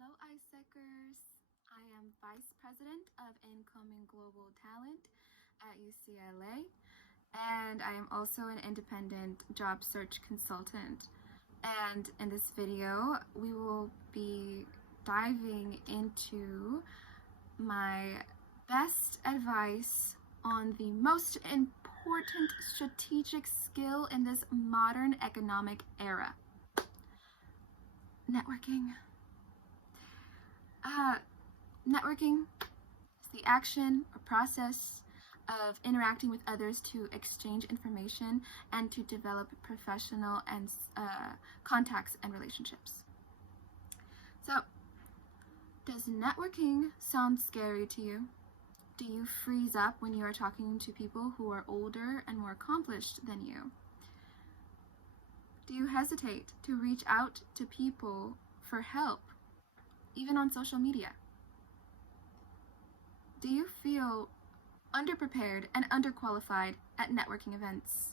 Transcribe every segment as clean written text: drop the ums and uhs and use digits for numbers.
Hello, AIESECers. I am Vice President of Incoming Global Talent at UCLA, and I am also an independent job search consultant. And in this video, we will be diving into my best advice on the most important strategic skill in this modern economic era: networking. Networking is the action or process of interacting with others to exchange information and to develop professional and contacts and relationships. So, does networking sound scary to you? Do you freeze up when you are talking to people who are older and more accomplished than you? Do you hesitate to reach out to people for help, even on social media? Do you feel underprepared and underqualified at networking events?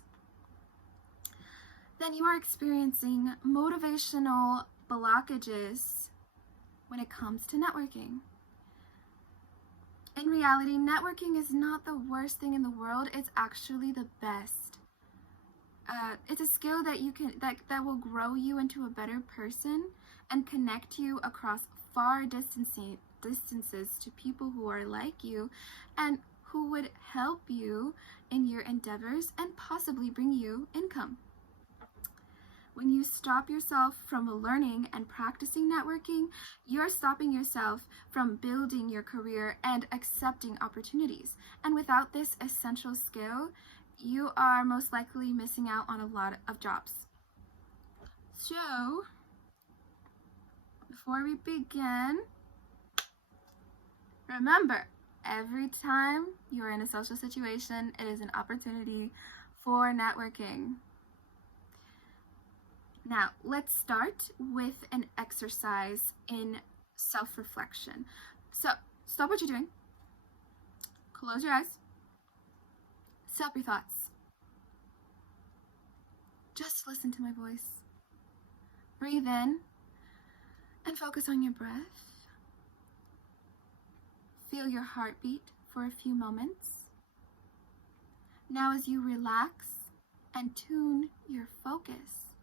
Then you are experiencing motivational blockages when it comes to networking. In reality, networking is not the worst thing in the world. It's actually the best. It's a skill that that will grow you into a better person and connect you across far distances to people who are like you and who would help you in your endeavors and possibly bring you income. When you stop yourself from learning and practicing networking, you're stopping yourself from building your career and accepting opportunities. And without this essential skill, you are most likely missing out on a lot of jobs. So, before we begin, remember, every time you're in a social situation, it is an opportunity for networking. Now, let's start with an exercise in self-reflection. So, stop what you're doing. Close your eyes. Stop your thoughts. Just listen to my voice. Breathe in and focus on your breath. Feel your heartbeat for a few moments. Now, as you relax and tune your focus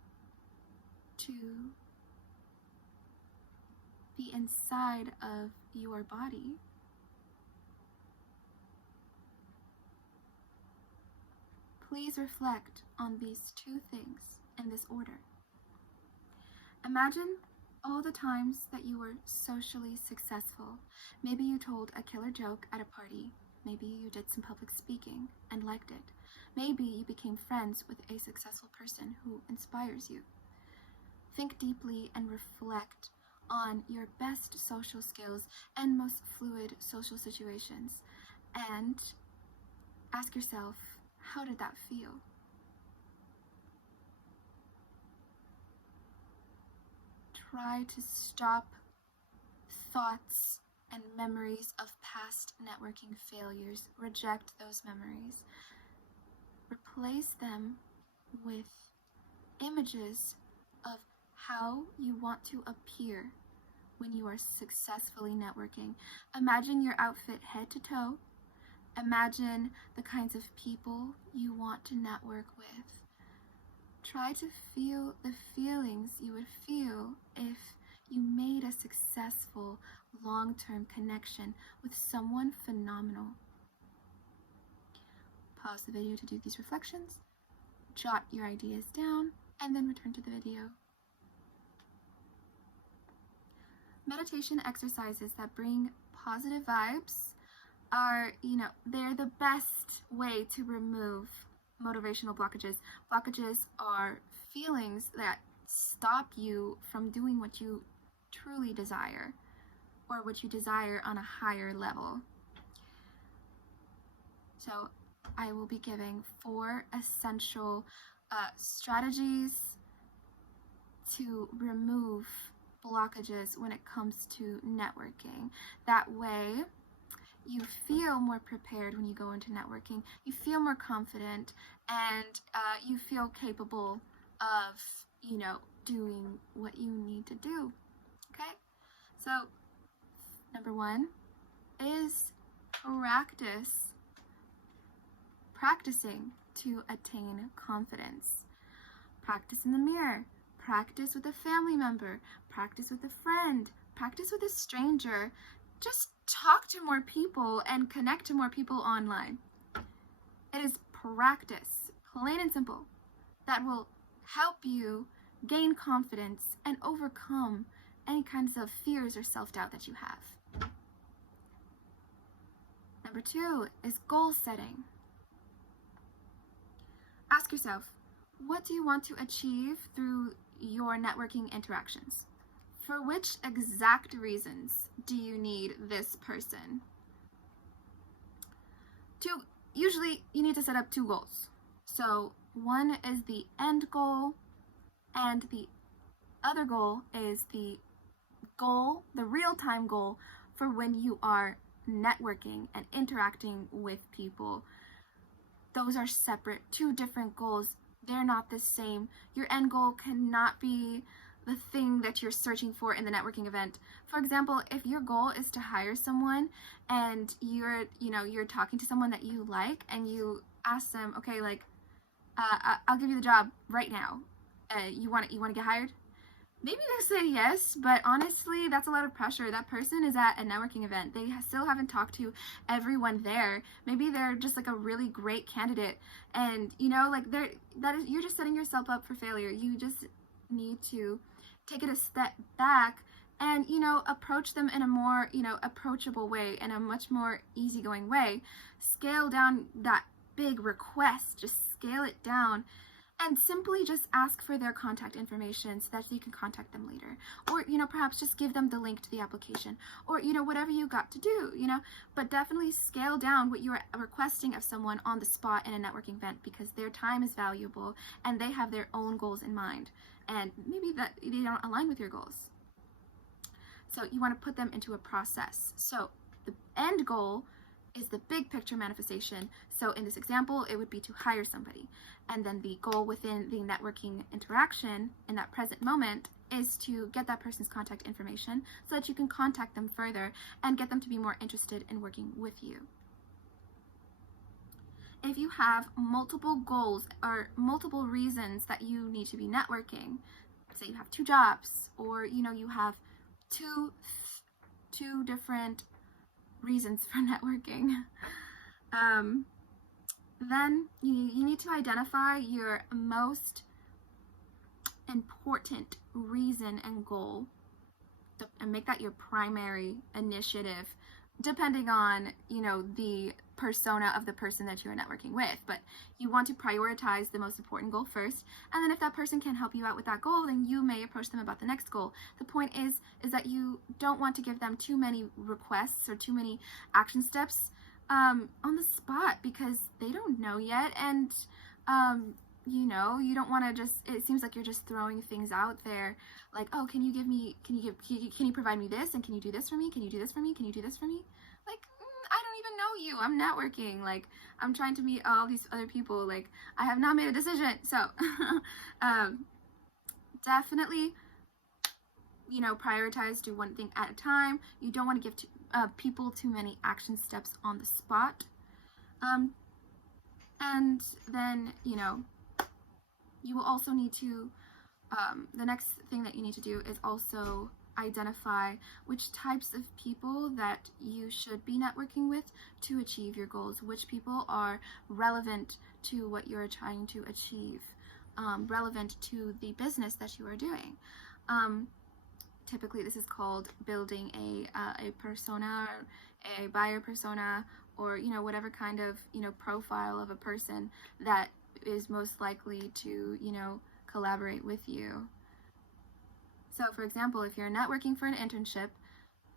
to the inside of your body, please reflect on these two things in this order. Imagine all the times that you were socially successful. Maybe you told a killer joke at a party. Maybe you did some public speaking and liked it. Maybe you became friends with a successful person who inspires you. Think deeply and reflect on your best social skills and most fluid social situations. And ask yourself, how did that feel? Try to stop thoughts and memories of past networking failures. Reject those memories. Replace them with images of how you want to appear when you are successfully networking. Imagine your outfit head to toe. Imagine the kinds of people you want to network with. Try to feel the feelings you would feel if you made a successful long-term connection with someone phenomenal. Pause the video to do these reflections, jot your ideas down, and then return to the video. Meditation exercises that bring positive vibes are, they're the best way to remove motivational blockages. Blockages are feelings that stop you from doing what you truly desire or what you desire on a higher level. So I will be giving 4 essential strategies to remove blockages when it comes to networking. That way, you feel more prepared when you go into networking. You feel more confident, and you feel capable of, doing what you need to do. Okay? So, number 1 is practicing to attain confidence. Practice in the mirror, practice with a family member, practice with a friend, practice with a stranger. Just talk to more people and connect to more people online. It is practice, plain and simple, that will help you gain confidence and overcome any kinds of fears or self-doubt that you have. Number 2 is goal setting. Ask yourself, what do you want to achieve through your networking interactions? For which exact reasons do you need this person? Usually you need to set up 2 goals. So one is the end goal, and the other goal is the real-time goal for when you are networking and interacting with people. Those are separate, 2 different goals. They're not the same. Your end goal cannot be the thing that you're searching for in the networking event. For example, if your goal is to hire someone and you're talking to someone that you like and you ask them, okay, like, I'll give you the job right now. You want to get hired? Maybe they'll say yes, but honestly, that's a lot of pressure. That person is at a networking event. They still haven't talked to everyone there. Maybe they're just like a really great candidate, and you're just setting yourself up for failure. You just need to take it a step back and approach them in a more approachable way, in a much more easygoing way. Scale down that big request. Just scale it down. And simply just ask for their contact information so that you can contact them later. Or, perhaps just give them the link to the application. Or, whatever you got to do, But definitely scale down what you are requesting of someone on the spot in a networking event, because their time is valuable and they have their own goals in mind. And maybe that they don't align with your goals. So you want to put them into a process. So the end goal is the big picture manifestation. So in this example, it would be to hire somebody. And then the goal within the networking interaction in that present moment is to get that person's contact information so that you can contact them further and get them to be more interested in working with you. If you have multiple goals or multiple reasons that you need to be networking, say you have 2 jobs, or you have two different reasons for networking, then you need to identify your most important reason and goal and make that your primary initiative, depending on the persona of the person that you're networking with. But you want to prioritize the most important goal first, and then if that person can help you out with that goal, then you may approach them about the next goal. The point is that you don't want to give them too many requests or too many action steps on the spot, because they don't know yet, and you don't want to just, it seems like you're just throwing things out there like, oh, can you provide me this, and can you do this for me, can you do this for me, can you do this for me? Like, I don't even know you. I'm networking. Like, I'm trying to meet all these other people. Like, I have not made a decision. So definitely prioritize, do one thing at a time. You don't want to give people too many action steps on the spot. And then you will also need to the next thing that you need to do is also identify which types of people that you should be networking with to achieve your goals, which people are relevant to what you're trying to achieve, relevant to the business that you are doing. Typically this is called building a persona, a buyer persona, or whatever kind of profile of a person that is most likely to collaborate with you. So for example, if you're networking for an internship,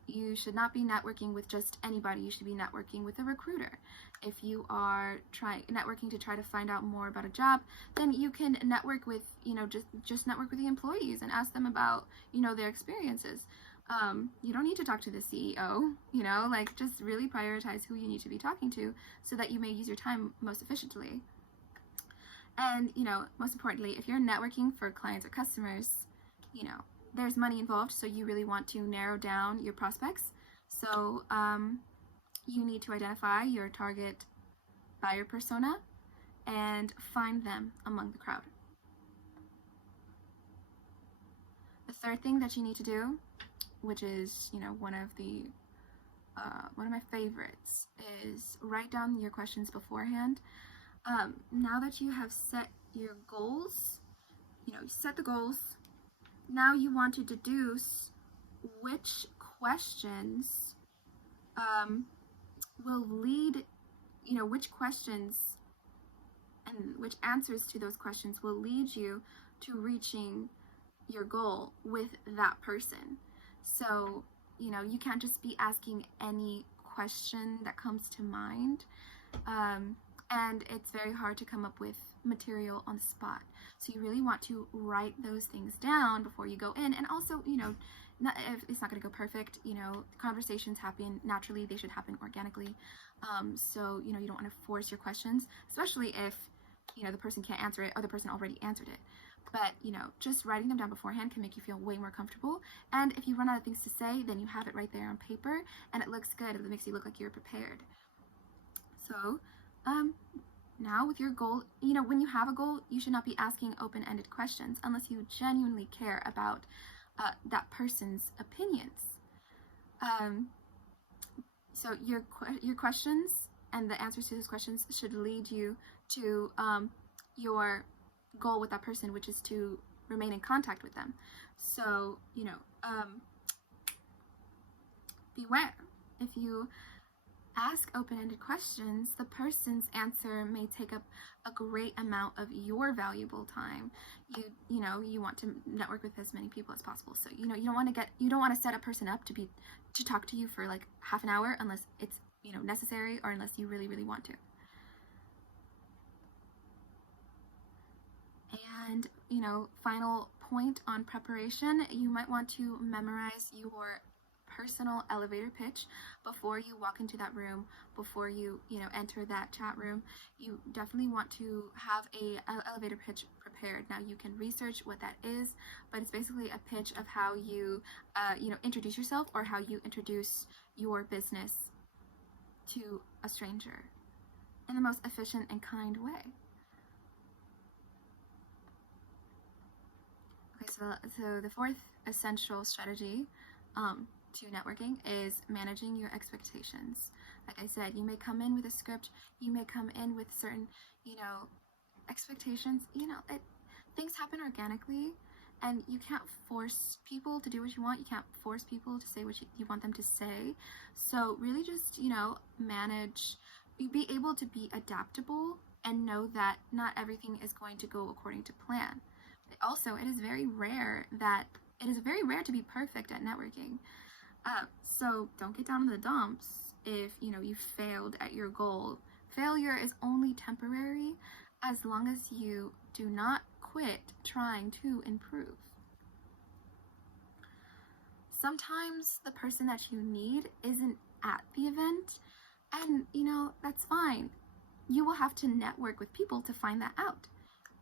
you should not be networking with just anybody. You should be networking with a recruiter. If you are networking to try to find out more about a job, then you can network with, just network with the employees and ask them about, their experiences. You don't need to talk to the CEO, just really prioritize who you need to be talking to so that you may use your time most efficiently. And, most importantly, if you're networking for clients or customers, there's money involved, so you really want to narrow down your prospects. So you need to identify your target buyer persona and find them among the crowd. The third thing that you need to do, which is, one of my favorites, is write down your questions beforehand. Now that you have set your goals, set the goals. Now you want to deduce which questions will lead, which questions and which answers to those questions will lead you to reaching your goal with that person. So, you can't just be asking any question that comes to mind. And it's very hard to come up with material on the spot. So you really want to write those things down before you go in. And also, if it's not going to go perfect, conversations happen naturally. They should happen organically. So, you don't want to force your questions, especially if, the person can't answer it or the person already answered it. But, just writing them down beforehand can make you feel way more comfortable. And if you run out of things to say, then you have it right there on paper and it looks good. It makes you look like you're prepared. So, now with your goal, when you have a goal, you should not be asking open-ended questions unless you genuinely care about that person's opinions. So your questions and the answers to those questions should lead you to your goal with that person, which is to remain in contact with them. So, beware. If you ask open-ended questions, the person's answer may take up a great amount of your valuable time. You want to network with as many people as possible. So, you don't want to set a person up to talk to you for like half an hour unless it's, necessary or unless you really, really want to. And, final point on preparation, you might want to memorize your personal elevator pitch before you walk into that room, before you enter that chat room. You definitely want to have a elevator pitch prepared. Now you can research what that is, but it's basically a pitch of how you introduce yourself or how you introduce your business to a stranger in the most efficient and kind way. Okay, so the fourth essential strategy to networking is managing your expectations. Like I said, you may come in with a script, you may come in with certain, expectations. Things happen organically, and you can't force people to do what you want. You can't force people to say what you want them to say. So really just, be able to be adaptable and know that not everything is going to go according to plan. Also, it is very rare to be perfect at networking. So don't get down in the dumps if you failed at your goal. Failure is only temporary as long as you do not quit trying to improve. Sometimes the person that you need isn't at the event, and that's fine. You will have to network with people to find that out.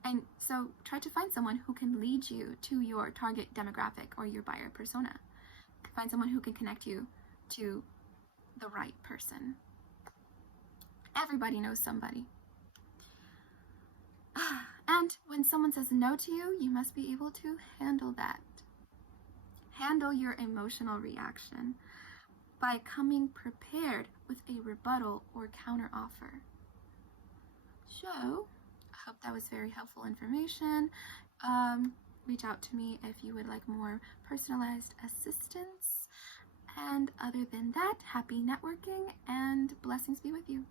And so try to find someone who can lead you to your target demographic or your buyer persona. Find someone who can connect you to the right person. Everybody knows somebody. And when someone says no to you, you must be able to handle that. Handle your emotional reaction by coming prepared with a rebuttal or counteroffer. So, I hope that was very helpful information. Reach out to me if you would like more personalized assistance. And other than that, happy networking and blessings be with you.